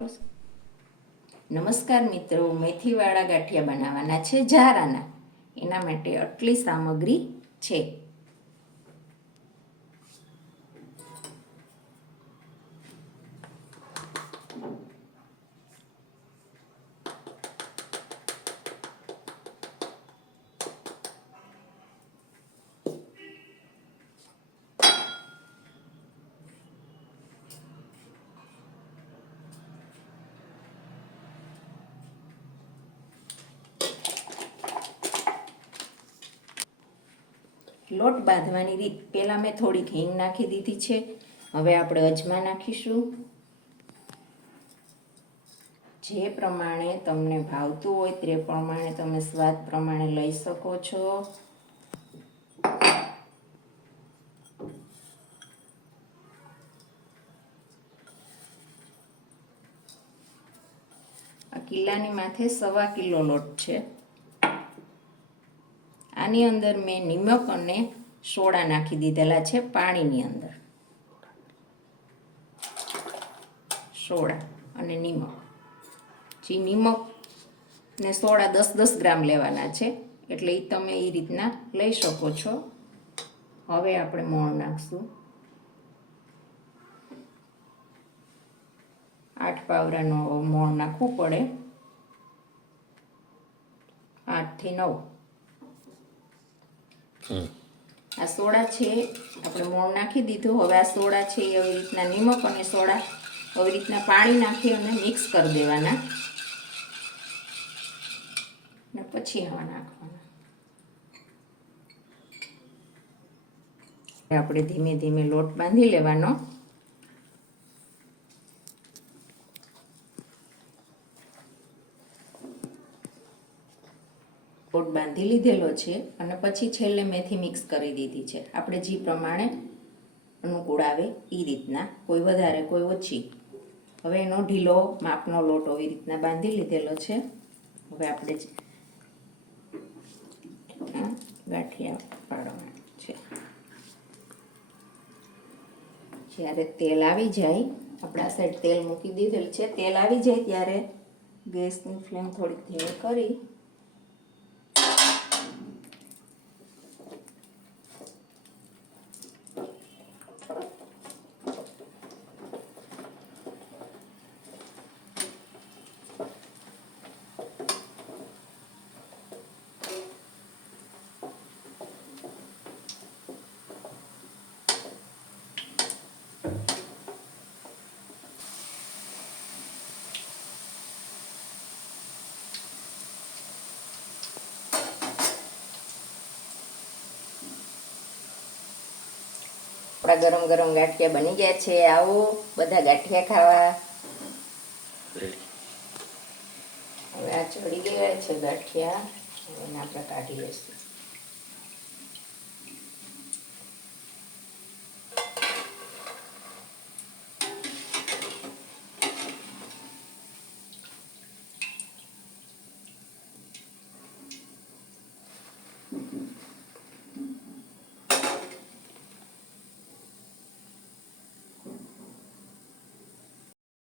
નમસ્કાર મિત્રો, મેથીવાળા ગાંઠિયા બનાવવાના છે જારાના. એના માટે આટલી સામગ્રી છે. લોટ બાંધવાની રીત: પહેલાં મેં થોડીક હિંગ નાખી દીધી છે. હવે આપણે અજમા નાખીશું. જે પ્રમાણે તમને ભાવતું હોય તે પ્રમાણે તમે સ્વાદ પ્રમાણે લઈ શકો છો. આ કિલ્લાની માથે 1.25 કિલો લોટ છે. આની અંદર મેં નિમક અને સોડા નાખી દીધેલા છે. પાણીની અંદર સોડા અને નિમક. જે નિમક ને સોડા 10-10 ગ્રામ લેવાના છે, એટલે એ તમે એ રીતના લઈ શકો છો. હવે આપણે મોણ નાખશું. 8 પાવરાનો મોણ નાખવું પડે. 8 થી 9. આ સોડા છે, આપણે મોણ નાખી દીધું. હવે આ સોડા છે એ આવી રીતના નિમક અને સોડા આવી રીતના પાણી નાખી અને મિક્સ કરી દેવાના, ને પછી આવા નાખવાના. આપણે ધીમે ધીમે લોટ બાંધી લેવાનો. લોટ બાંધી લીધેલો છે અને પછી છેલ્લે મેથી મિક્સ કરી દીધી છે. આપણે જે પ્રમાણે અનુકૂળ આવે એ રીતના, કોઈ વધારે કોઈ ઓછી. હવે એનો ઢીલો માપનો લોટ આવી રીતના બાંધી લીધેલો છે. હવે આપણે ગાંઠિયા પાડવાના છે. જ્યારે તેલ આવી જાય, આપણા સાઈડ તેલ મૂકી દીધેલ છે. તેલ આવી જાય ત્યારે ગેસની ફ્લેમ થોડીક ધીમી કરી આપણા ગરમ ગરમ ગાંઠિયા બની ગયા છે. આવો બધા ગાંઠિયા ખાવા. હવે આ ચડી ગયા છે ગાંઠિયા. હવે આપણે કાઢી લઈશું.